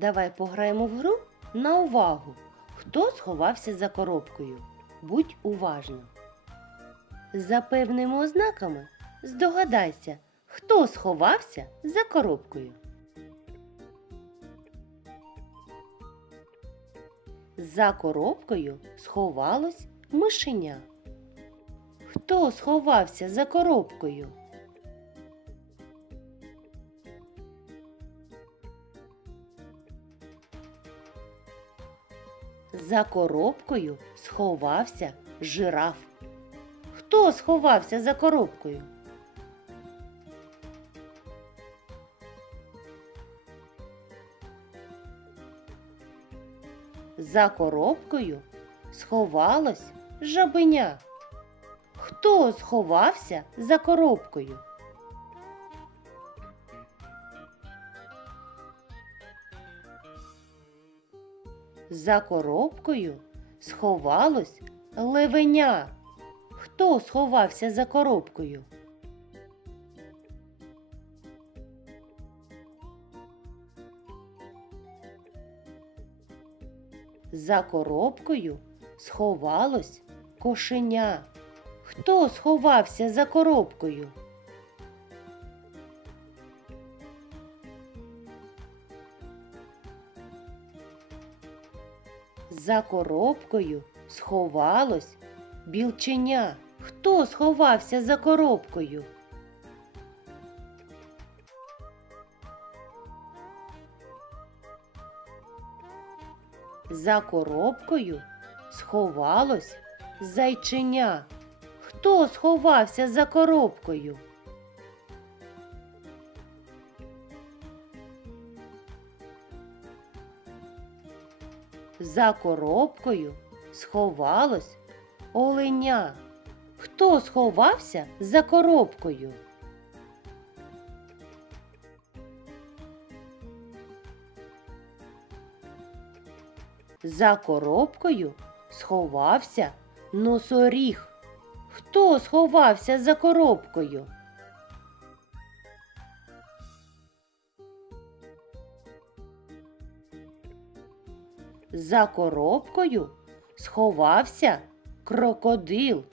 Давай пограємо в гру на увагу. Хто сховався за коробкою? Будь уважна. За певними ознаками здогадайся, хто сховався за коробкою. За коробкою сховалось мишеня. Хто сховався за коробкою? За коробкою сховався жираф. Хто сховався за коробкою? За коробкою сховалось жабеня. Хто сховався за коробкою? За коробкою сховалось левеня. Хто сховався за коробкою? За коробкою сховалось кошеня. Хто сховався за коробкою? За коробкою сховалось білченя. Хто сховався за коробкою? За коробкою сховалось зайченя. Хто сховався за коробкою? За коробкою сховалось оленя. Хто сховався за коробкою? За коробкою сховався носоріг. Хто сховався за коробкою? За коробкою сховався крокодил.